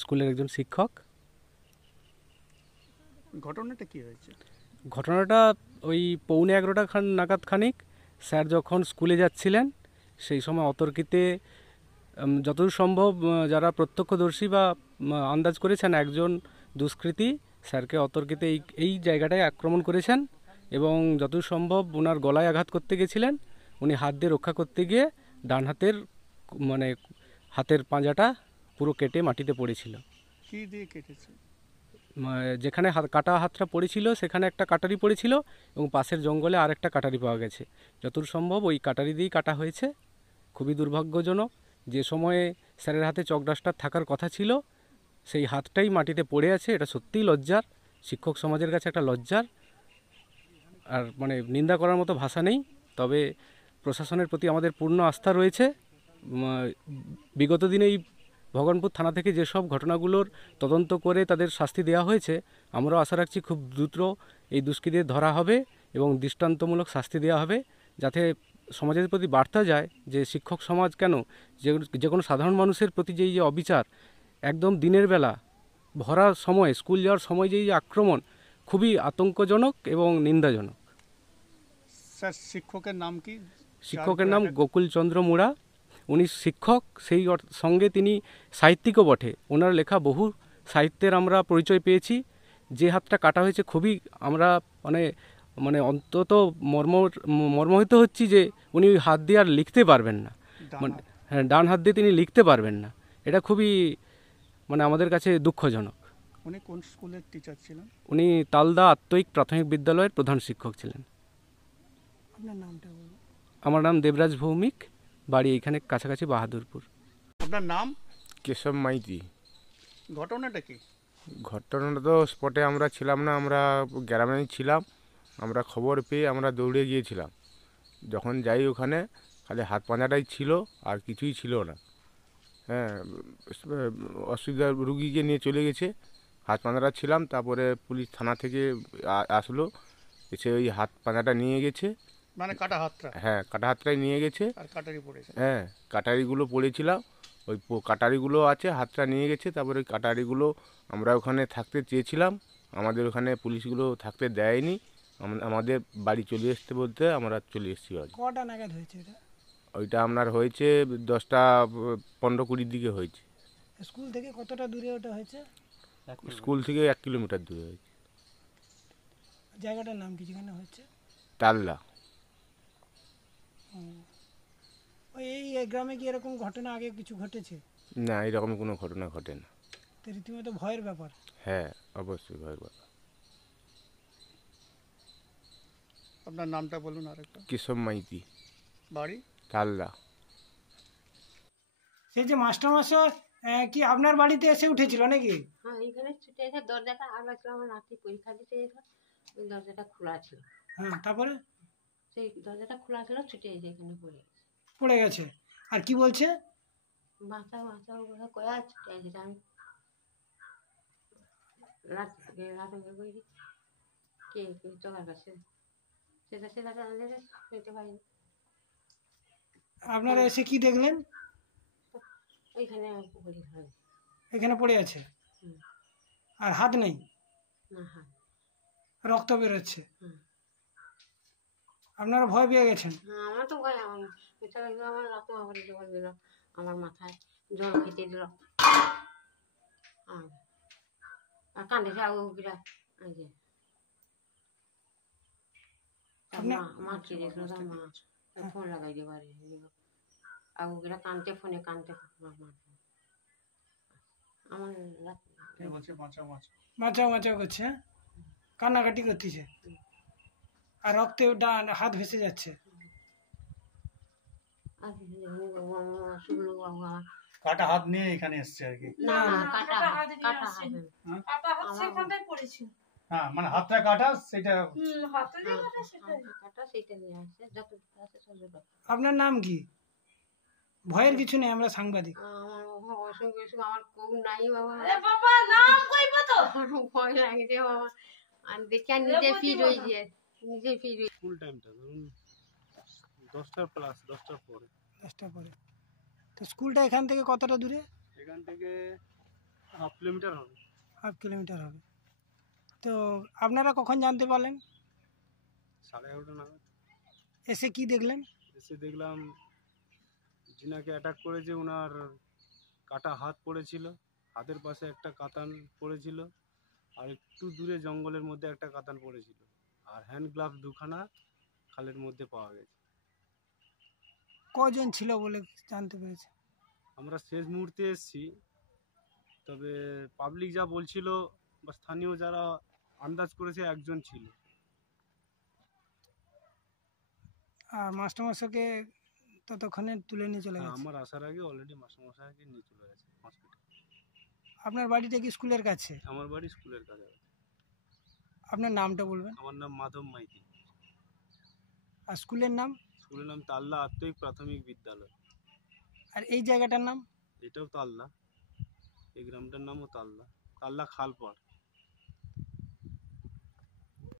স্কুলের একজন শিক্ষক। ঘটনাটা কি হয়েছে? ঘটনাটা ওই 11:15 নাগাদ খানিক স্যার যখন স্কুলে যাচ্ছিলেন সেই সময় অতর্কিতে যতদূর সম্ভব যারা প্রত্যক্ষদর্শী বা আন্দাজ করেছেন একজন দুষ্কৃতী স্যারকে অতর্কিতে এই জায়গাটায় আক্রমণ করেছেন এবং যতদূর সম্ভব ওনার গলায় আঘাত করতে গেছিলেন, উনি হাত দিয়ে রক্ষা করতে গিয়ে ডান হাতের মানে হাতের পাঁজাটা পুরো কেটে মাটিতে পড়েছিল। কি দিয়ে কেটেছে? যেখানে কাটা হাতটা পড়েছিল সেখানে একটা কাটারি পড়েছিল এবং পাশের জঙ্গলে আর একটা কাটারি পাওয়া গেছে। যতদূর সম্ভব ওই কাটারি দিয়েই কাটা হয়েছে। খুবই দুর্ভাগ্যজনক, যে সময়ে স্যারের হাতে চক ডাস্টার থাকার কথা ছিল সেই হাতটাই মাটিতে পড়ে আছে। এটা সত্যিই লজ্জার, শিক্ষক সমাজের কাছে একটা লজ্জার, আর মানে নিন্দা করার মতো ভাষা নেই। তবে প্রশাসনের প্রতি আমাদের পূর্ণ আস্থা রয়েছে। বিগত দিনে এই ভগবানপুর থানা থেকে যেসব ঘটনাগুলোর তদন্ত করে তাদের শাস্তি দেওয়া হয়েছে, আমরাও আশা রাখছি খুব দ্রুত এই দুষ্কৃতীদের ধরা হবে এবং দৃষ্টান্তমূলক শাস্তি দেওয়া হবে, যাতে সমাজের প্রতি বার্তা যায় যে শিক্ষক সমাজ কেন, যে কোনো সাধারণ মানুষের প্রতি যেই যে অবিচার, একদম দিনের বেলা ভরা সময় স্কুল যাওয়ার সময় যেই যে আক্রমণ, খুবই আতঙ্কজনক এবং নিন্দাজনক। স্যার শিক্ষকের নাম কি? শিক্ষকের নাম গোকুলচন্দ্র মুড়া। উনি শিক্ষক, সেই সঙ্গে তিনি সাহিত্যিকও বটে। ওনার লেখা বহু সাহিত্যের আমরা পরিচয় পেয়েছি। যে হাতটা কাটা হয়েছে খুবই আমরা মানে অন্তত মর্মাহত হচ্ছি যে উনি হাত দিয়ে আর লিখতে পারবেন না। হ্যাঁ, ডান হাত দিয়ে তিনি লিখতে পারবেন না। এটা খুবই আমাদের কাছে দুঃখজনক। উনি কোন স্কুলের টিচার ছিলেন? উনি তালদা আত্ময়িক প্রাথমিক বিদ্যালয়ের প্রধান শিক্ষক ছিলেন। আপনার নামটা বলুন। আমার নাম দেবরাজ ভৌমিক, বাড়ি এখানে কাছাকাছি বাহাদুরপুর। আপনার নাম? কেশব মাইতি। ঘটনাটা কি? ঘটনাটা তো স্পটে আমরা ছিলাম না, আমরা গ্রামেই ছিলাম। আমরা খবর পেয়ে আমরা দৌড়ে গিয়েছিলাম। যখন যাই ওখানে খালি হাত পাঁজাটাই ছিল, আর কিছুই ছিল না। হ্যাঁ, অসুবিধা রুগীকে নিয়ে চলে গেছে, হাত পাঁজাটা ছিলাম। তারপরে পুলিশ থানা থেকে আসলো, এসে ওই হাত পাঁজাটা নিয়ে গেছে। মানে কাটা হাতটা? হ্যাঁ, কাটা হাতটাই নিয়ে গেছে। আর কাটারি পড়েছে? হ্যাঁ, কাটারিগুলো পড়েছিলাম, ওই কাটারিগুলো আছে, হাতটা নিয়ে গেছে। তারপরে ওই কাটারিগুলো আমরা ওখানে থাকতে চেয়েছিলাম, আমাদের ওখানে পুলিশগুলো থাকতে দেয়নি। আমাদের বাড়ি চলে আসতে বলতে আমরা চলে এসেছি বাড়ি। কটা নাগাদ হয়েছে এটা? ওইটা আপনার হয়েছে 10টা 15-20 দিকে হয়েছে। স্কুল থেকে কতটা দূরে ওটা হয়েছে? স্কুল থেকে 1 কিলোমিটার দূরে হয়েছে। জায়গাটার নাম কি যেখানে হচ্ছে? তালদা। ওই এই গ্রামে কি এরকম ঘটনা আগে কিছু ঘটেছে? না, এরকম কোনো ঘটনা ঘটে না। তো রীতিমতো ভয়ের ব্যাপার। হ্যাঁ, অবশ্যই ভয়ের ব্যাপার। আপনার নামটা বলুন আরেকটা। কেশব মাইতি, বাড়ি? তালদা। সেই যে মাস্টারমশাই কি আপনার বাড়িতে এসে উঠেছিল নাকি? হ্যাঁ, এইখানে ছুটে এসে দরজাটা আমরা ছিল, আমার নাতি পরীক্ষা দিতে এসে ওই দরজাটা খোলা ছিল। হ্যাঁ, তারপরে? সেই দরজাটা খোলা ছিল, ছুটে এসে এখানে পড়ে গেছে। আর কি বলছে? বাঁচাও বাঁচাও বলে কয়া ছুটে এসে আমি রাতে বলি কে চলার কাছে সেটা পেতে পারিনি। আপনারা এসে কি দেখলেন? ওইখানে এখানে পড়ে আছে, আর হাত নেই? না, হাত রক্ত বেরোচ্ছে। আপনারা ভয় পেয়ে গেছেন? হ্যাঁ, আমার তো ভয়। আমার রক্ত জল দিল, আমার মাথায় জল খেতে দিল, আর কান্দেছে আগুরা। মা কি দেখলো, মা ফোন লাগাই দিয়ে বাড়ি আগুরা কানতে, ফোনে কানতে আমার মাচাও মাচাও করছে, কান্নাকাটি করতেছে, আর রক্তে হাত ভেসে যাচ্ছে। কাটা হাত নিয়ে এখানে এসছে আর কি? না, কাটা হাত হ্যাঁ, মানে হাতটা কাটা, সেটা নিয়ে আসছে। আপনার নাম কি? ভয়ের কিছু নেই, আমরা সাংবাদিক। আমার কেউ নাই বাবা, ভয় লাগছে বাবা। দেখে নিজে ফিট হয়েছে, নিজে ফিট। স্কুল টাইমটা ধরুন 10টার প্লাস, 10টার পরে। 10টার পরে। তো স্কুলটা এখান থেকে কতটা দূরে? এখান থেকে 1/2 হাফ কিলোমিটার হবে। হাফ কিলোমিটার হবে। তো আপনারা কখন জানতে পারলেন? 11:30 নাগাদ এসে কি দেখলেন? এসে দেখলাম যিনাকে অ্যাটাক করেছে ওনার কাটা হাত পড়েছিল, হাতের পাশে একটা কাতান পড়েছিল, আর একটু দূরে জঙ্গলের মধ্যে একটা কাতান পড়েছিল, আর হ্যান্ড গ্লাভ দুখানা খালের মধ্যে পাওয়া গেছে। কজন ছিল বলে জানতে পেরেছে? আমরা শেষ মুহূর্তে এসেছি, তবে পাবলিক যা বলছিল বা স্থানীয় যারা আন্দাজ করেছে একজন ছিল। আর মাস্টারমশাইকে ততক্ষণে তুলে নিয়ে চলে হ্যাঁ, গেছে। আমার আসার আগে অলরেডি মাস্টারমশাইকে নিয়ে চলে গেছে হসপিটাল। আপনার বাড়িটা কি স্কুলের কাছে? আমার বাড়ি স্কুলের কাছে। আপনার নামটা বলবেন। আমার নাম মাধব মাইতি। আর স্কুলের নাম? স্কুলের নাম তাল্লা আত্মিক প্রাথমিক বিদ্যালয়। আর এই জায়গাটার নাম? এটাও তাল্লা, এই গ্রামটার নামও তাল্লা, তাল্লা খালপাড়।